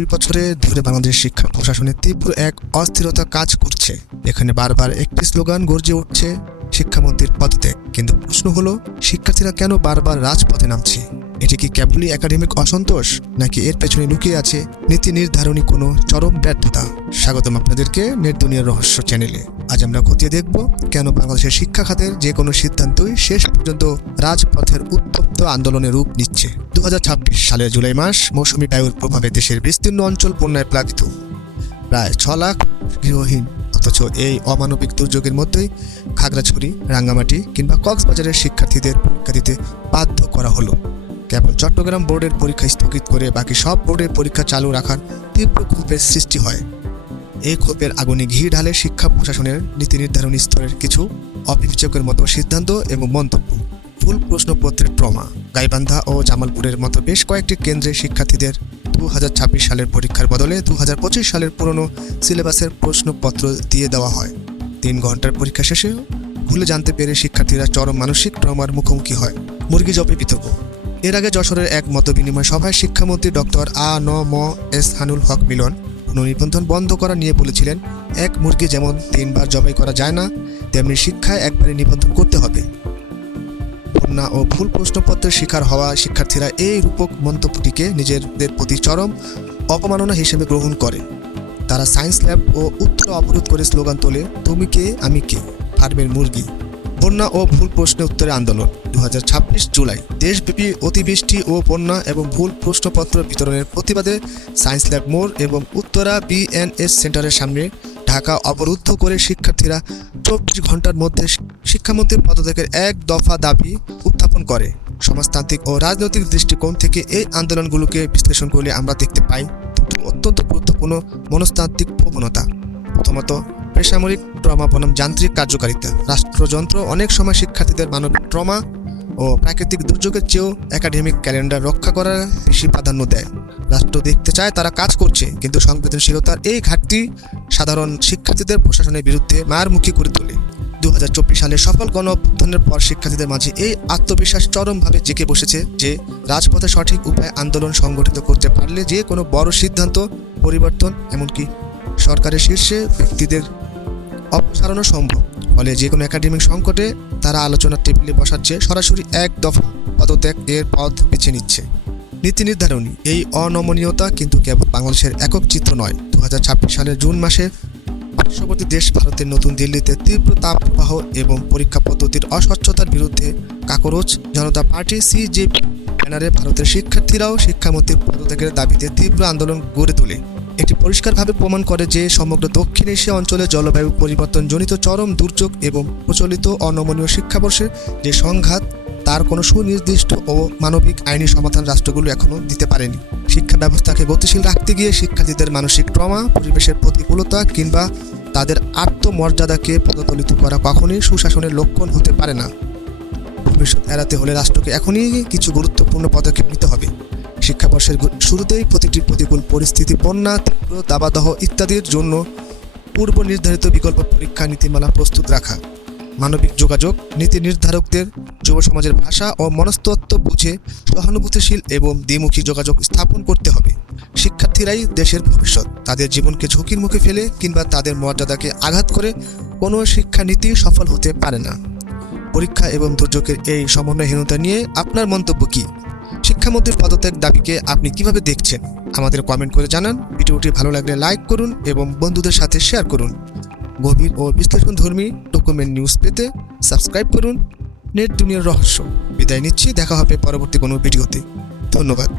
2 বছরে ধরে বাংলাদেশ শিক্ষা প্রশাসনে তীব্র এক অস্থিরতা কাজ করছে। এখানে বারবার একটি স্লোগান গর্জে উঠছে, শিক্ষামন্ত্রীর পদত্যাগ। কিন্তু প্রশ্ন হলো, শিক্ষার্থীরা কেন বারবার রাজপথে নামছে? এটি কি কেবলই একাডেমিক অসন্তোষ, নাকি এর পেছনে লুকিয়ে আছে নীতি নির্ধারণী কোনো চরম ব্যর্থতা? স্বাগতম আপনাদেরকে নেট দুনিয়ার রহস্য চ্যানেলে। আজ আমরা খতিয়ে দেখব কেন বাংলাদেশের শিক্ষা খাতের যে কোনো সিদ্ধান্তই শেষ পর্যন্ত রাজপথের উত্তপ্ত আন্দোলনের রূপ নিচ্ছে। 2026 সালের জুলাই মাস মৌসুমী বায়ুর প্রভাবে দেশের বিস্তীর্ণ অঞ্চল বন্যায় প্লাবিত, প্রায় 6 লাখ গৃহহীন। অথচ এই অমানবিক দুর্যোগের মধ্যেই খাগড়াছড়ি, রাঙ্গামাটি কিংবা কক্সবাজারের শিক্ষার্থীদের পরীক্ষা দিতে বাধ্য করা হলো। কেবল চট্টগ্রাম বোর্ডের পরীক্ষা স্থগিত করে বাকি সব বোর্ডের পরীক্ষা চালু রাখার তীব্র ক্ষোভের সৃষ্টি হয়। এই ক্ষোভের আগুনে ঘি ঢালে শিক্ষা প্রশাসনের নীতি নির্ধারণী স্তরের কিছু অবিবেচকের মতো সিদ্ধান্ত এবং মন্তব্য। ভুল প্রশ্নপত্রের প্রমা। গাইবান্ধা ও জামালপুরের মতো বেশ কয়েকটি কেন্দ্রে শিক্ষার্থীদের 2026 সালের পরীক্ষার বদলে 2025 সালের পুরনো সিলেবাসের প্রশ্নপত্র দিয়ে দেওয়া হয়। 3 ঘন্টার পরীক্ষা শেষেও ভুলে জানতে পেরে শিক্ষার্থীরা চরম মানসিক ট্রমার মুখোমুখি হয়। মুরগি জপে বিতর্ক। এর আগে যশোরের এক মতবিনিময় সভায় শিক্ষামন্ত্রী ডক্টর আ.ন.ম এহসানুল হক মিলন পুনর্নিবন্ধন বন্ধ করা নিয়ে বলেছিলেন, এক মুরগি যেমন 3 বার জবাই করা যায় না, তেমনি শিক্ষায় একবারে নিবন্ধন করতে হবে। বন্যা ও ভুল প্রশ্নপত্রের শিকার হওয়া শিক্ষার্থীরা এই রূপক মন্তব্যটিকে নিজেদের প্রতি চরম অপমাননা হিসেবে গ্রহণ করে। তারা সায়েন্স ল্যাব ও উত্তর অবরোধ করে স্লোগান তোলে, তুমি কে আমি কে, ফার্মের মুরগি। বন্যা ও ভুল প্রশ্নের উত্তরে আন্দোলন। 2026 জুলাই দেশব্যাপী অতিবৃষ্টি ও বন্যা এবং ভুল প্রশ্নপত্র বিতরণের প্রতিবাদে সায়েন্স ল্যাব মোড় এবং উত্তরা বিএনএস সেন্টারের সামনে ঢাকা অবরুদ্ধ করে শিক্ষার্থীরা 24 ঘন্টার মধ্যে শিক্ষামন্ত্রীর পদত্যাগের এক দফা দাবি উত্থাপন করে। সমাজতান্ত্রিক ও রাজনৈতিক দৃষ্টিকোণ থেকে এই আন্দোলনগুলোকে বিশ্লেষণ করলে আমরা দেখতে পাই অত্যন্ত গুরুত্বপূর্ণ মনস্তাত্ত্বিক প্রবণতা। প্রথমত, বেসামরিক ট্রমা বনাম যান্ত্রিক কার্যকারিতা। রাষ্ট্রযন্ত্র অনেক সময় শিক্ষার্থীদের মানবিক ট্রমা ও প্রাকৃতিক দুর্যোগের চেয়েও একাডেমিক ক্যালেন্ডার রক্ষা করার বেশি প্রাধান্য দেয়। রাষ্ট্র দেখতে চায় তারা কাজ করছে, কিন্তু সংবেদনশীলতার এই ঘাটতি সাধারণ শিক্ষার্থীদের প্রশাসনের বিরুদ্ধে মারমুখী করে তোলে। 2024 সালের সফল গণ অভ্যুত্থানের পর শিক্ষার্থীদের মাঝে এই আত্মবিশ্বাস চরমভাবে জেগে বসেছে যে রাজপথে সঠিক উপায়ে আন্দোলন সংগঠিত করতে পারলে যে কোনো বড় সিদ্ধান্ত পরিবর্তন, এমনকি সরকারের শীর্ষে ব্যক্তিদের অপসারণও সম্ভব। ফলে যে কোনো একাডেমিক সংকটে তারা আলোচনার টেবিলে বসার চেয়ে সরাসরি এক দফা পদত্যাগ এর পথ বেছে নিচ্ছে। নীতি নির্ধারণী। এই অনমনীয়তা কিন্তু কেবল বাংলাদেশের একক চিত্র নয়। 2026 সালের জুন মাসে পার্শ্ববর্তী দেশ ভারতের নতুন দিল্লিতে তীব্র তাপপ্রবাহ এবং পরীক্ষা পদ্ধতির অস্বচ্ছতার বিরুদ্ধে কাকরোচ জনতা পার্টি সিজেপি ব্যানারে ভারতের শিক্ষার্থীরাও শিক্ষামন্ত্রীর পদত্যাগের দাবিতে তীব্র আন্দোলন গড়ে তোলে। এটি পরিষ্কারভাবে প্রমাণ করে যে সমগ্র দক্ষিণ এশিয়া অঞ্চলে জলবায়ু পরিবর্তনজনিত চরম দুর্যোগ এবং প্রচলিত অনমনীয় শিক্ষাবর্ষের যে সংঘাত, তার কোনো সুনির্দিষ্ট ও মানবিক আইনি সমাধান রাষ্ট্রগুলো এখনও দিতে পারেনি। শিক্ষা ব্যবস্থাকে গতিশীল রাখতে গিয়ে শিক্ষার্থীদের মানসিক ট্রমা, পরিবেশের প্রতিকূলতা কিংবা তাদের আত্মমর্যাদাকে পদদলিত করা কখনোই সুশাসনের লক্ষণ হতে পারে না। ভবিষ্যৎ এড়াতে হলে রাষ্ট্রকে এখনই কিছু গুরুত্বপূর্ণ পদক্ষেপ নিতে হবে। শিক্ষাবর্ষের শুরুতেই প্রতিটি প্রতিকূল পরিস্থিতি, বন্যা, তীব্র দাবাদাহ ইত্যাদির জন্য পূর্ব নির্ধারিত বিকল্প পরীক্ষা নীতিমালা প্রস্তুত রাখা। মানবিক যোগাযোগ। নীতি নির্ধারকদের যুব সমাজের ভাষা ও মনস্তত্ত্ব বুঝে সহানুভূতিশীল এবং দ্বিমুখী যোগাযোগ স্থাপন করতে হবে। শিক্ষার্থীরাই দেশের ভবিষ্যৎ। তাদের জীবনকে ঝুঁকির মুখে ফেলে কিংবা তাদের মর্যাদাকে আঘাত করে কোনো শিক্ষানীতি সফল হতে পারে না। পরীক্ষা এবং দুর্যোগের এই সমন্বয়হীনতা নিয়ে আপনার মন্তব্য কী? শিক্ষামন্ত্রীর পদত্যাগ দাবিকে আপনি কিভাবে দেখছেন? আমাদের কমেন্ট করে জানান। ভিডিওটি ভালো লাগলে লাইক করুন এবং বন্ধুদের সাথে শেয়ার করুন। গভীর ও বিশ্লেষণধর্মী ডকুমেন্ট নিউজ পেতে সাবস্ক্রাইব করুন নেট দুনিয়ার রহস্য। বিদায় নিচ্ছি, দেখা হবে পরবর্তী কোনো ভিডিওতে। ধন্যবাদ।